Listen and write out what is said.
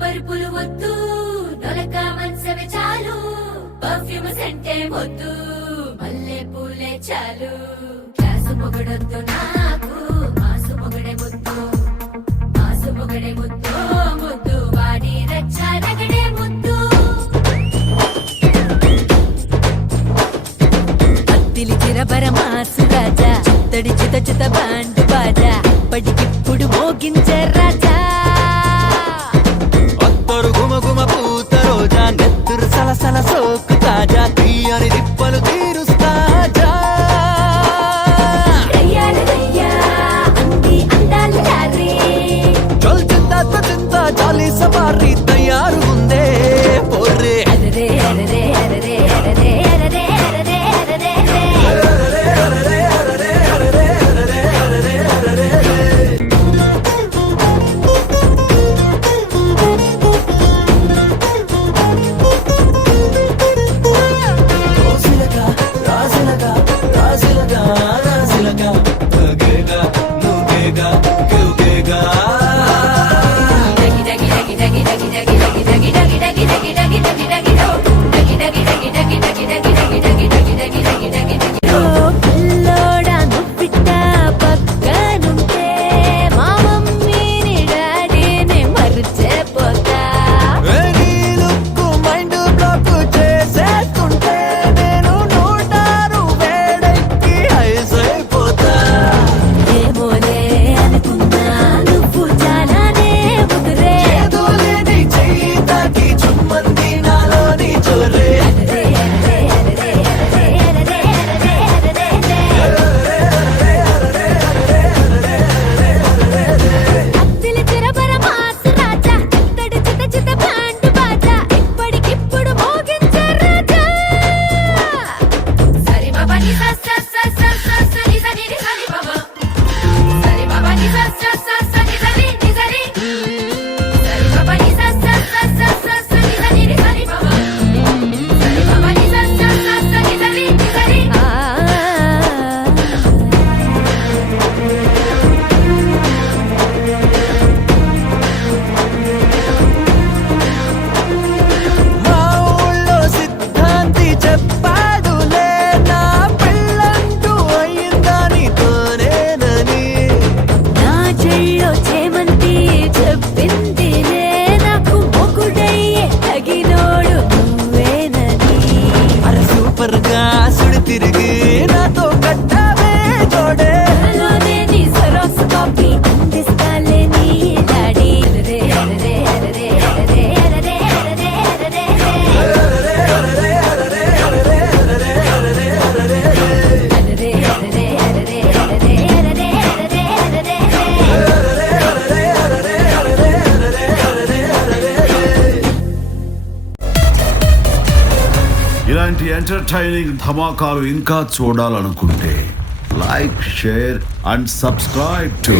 పరుపులు వద్దు నొలక మనసవి చాలు పర్ఫ్యూమ్ సెంటే వద్దు మల్లె పూలే చాలు క్లాసు మొగడొద్దు నాకు మాసు మొగడే ముద్దు మాసు మొగడే ముద్దు ముద్దు వాడి రచ్చ రగడే ముద్దు అత్తిలి చిరబర మాసు రాజా చిత్తడి చిత చిత బాండు బాజా పడికిప్పుడు మోగించే రాజా సలసల సోకు తాజా తీయని దిప్పలు తీరుస్తా చల్ చింతా చింతా చాలీ సవారీ తయారు ఉందే పోర్రే అరే అరే అరే అరే అరే అరే తిరిగి నాతో కట్టావే జోడే నీ సరోస్ కాపీ అందిస్తాలే నీ లాడి రే రే రే రే రే ఇలాంటి ఎంటర్టైనింగ్ ధమాకాలు ఇంకా చూడాలనుకుంటే like share and subscribe to